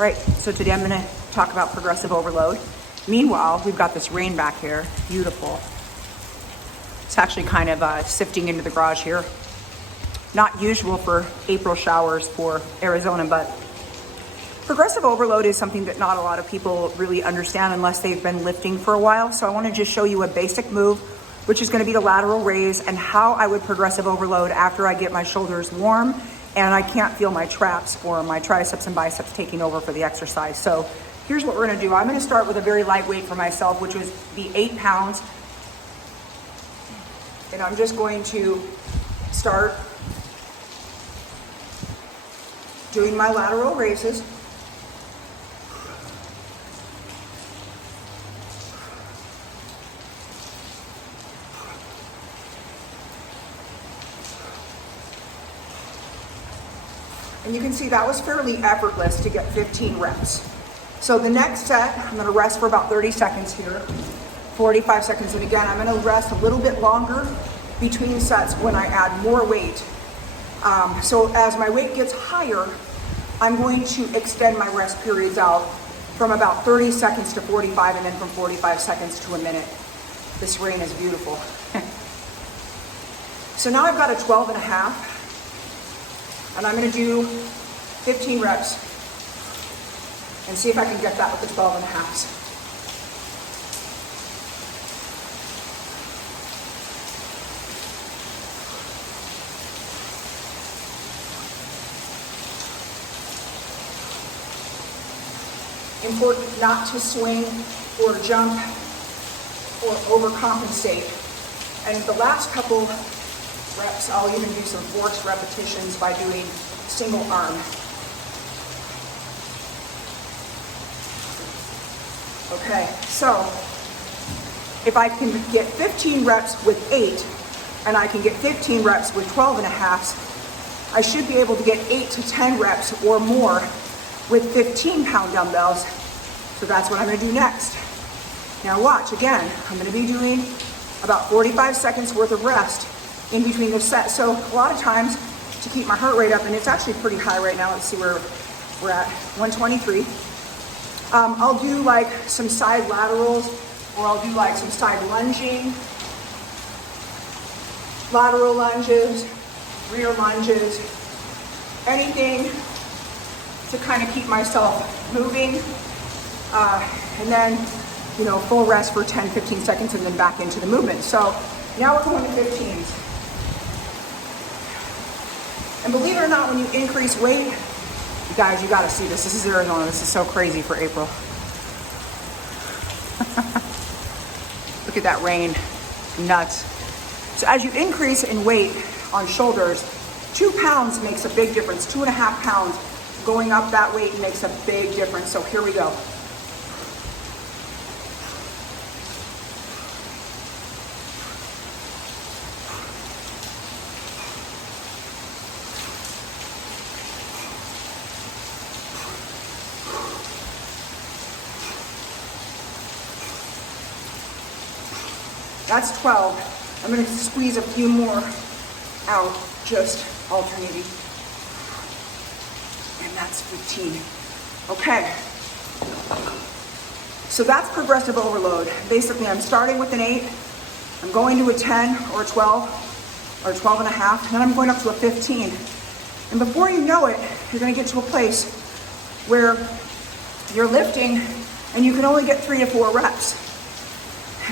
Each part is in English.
All right, so today I'm gonna talk about progressive overload. Meanwhile, we've got this rain back here, beautiful. It's actually kind of sifting into the garage here. Not usual for April showers for Arizona, but progressive overload is something that not a lot of people really understand unless they've been lifting for a while. So I wanna just show you a basic move, which is gonna be the lateral raise, and how I would progressive overload after I get my shoulders warm and I can't feel my traps or my triceps and biceps taking over for the exercise. So here's what we're gonna do. I'm gonna start with a very lightweight for myself, which was the 8 pounds. And I'm just going to start doing my lateral raises. And you can see that was fairly effortless to get 15 reps. So the next set, I'm gonna rest for about 30 seconds here, 45 seconds. And again, I'm gonna rest a little bit longer between sets when I add more weight. So as my weight gets higher, I'm going to extend my rest periods out from about 30 seconds to 45, and then from 45 seconds to a minute. This rain is beautiful. So now I've got a 12 and a half. And I'm gonna do 15 reps and see if I can get that with the 12 and a halves. Important not to swing or jump or overcompensate. And the last couple reps, I'll even do some forced repetitions by doing single arm. Okay, so if I can get 15 reps with 8, and I can get 15 reps with 12 and a halves, I should be able to get 8 to 10 reps or more with 15-pound dumbbells. So that's what I'm gonna do next. Now watch, again, I'm gonna be doing about 45 seconds worth of rest in between the sets. So a lot of times to keep my heart rate up, and it's actually pretty high right now. Let's see where we're at, 123. I'll do like some side laterals, or I'll do like some side lunging, lateral lunges, rear lunges, anything to kind of keep myself moving. And then, you know, full rest for 10, 15 seconds and then back into the movement. So now we're going to 15s. And believe it or not, when you increase weight, you guys, you gotta see this. This is Arizona. This is so crazy for April. Look at that rain, nuts. So as you increase in weight on shoulders, 2 pounds makes a big difference. 2.5 pounds going up that weight makes a big difference. So here we go. That's 12. I'm gonna squeeze a few more out, just alternating. And that's 15. Okay. So that's progressive overload. Basically, I'm starting with an 8, I'm going to a 10 or a 12, or 12 and a half, and then I'm going up to a 15. And before you know it, you're gonna get to a place where you're lifting and you can only get 3 to 4 reps.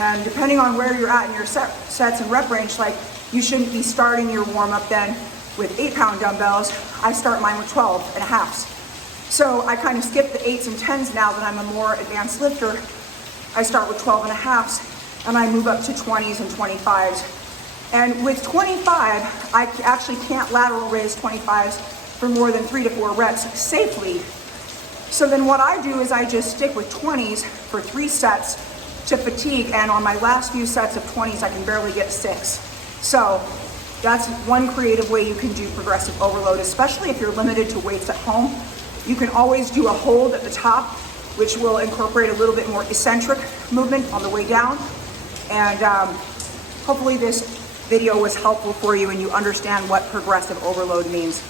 And depending on where you're at in your sets and rep range, like you shouldn't be starting your warm up then with 8-pound dumbbells. I start mine with 12 and a halves. So I kind of skip the 8s and 10s now that I'm a more advanced lifter. I start with 12 and a halves and I move up to 20s and 25s. And with 25, I actually can't lateral raise 25s for more than 3 to 4 reps safely. So then what I do is I just stick with 20s for 3 sets to fatigue, and on my last few sets of 20s, I can barely get 6. So that's one creative way you can do progressive overload, especially if you're limited to weights at home. You can always do a hold at the top, which will incorporate a little bit more eccentric movement on the way down. And hopefully this video was helpful for you and you understand what progressive overload means.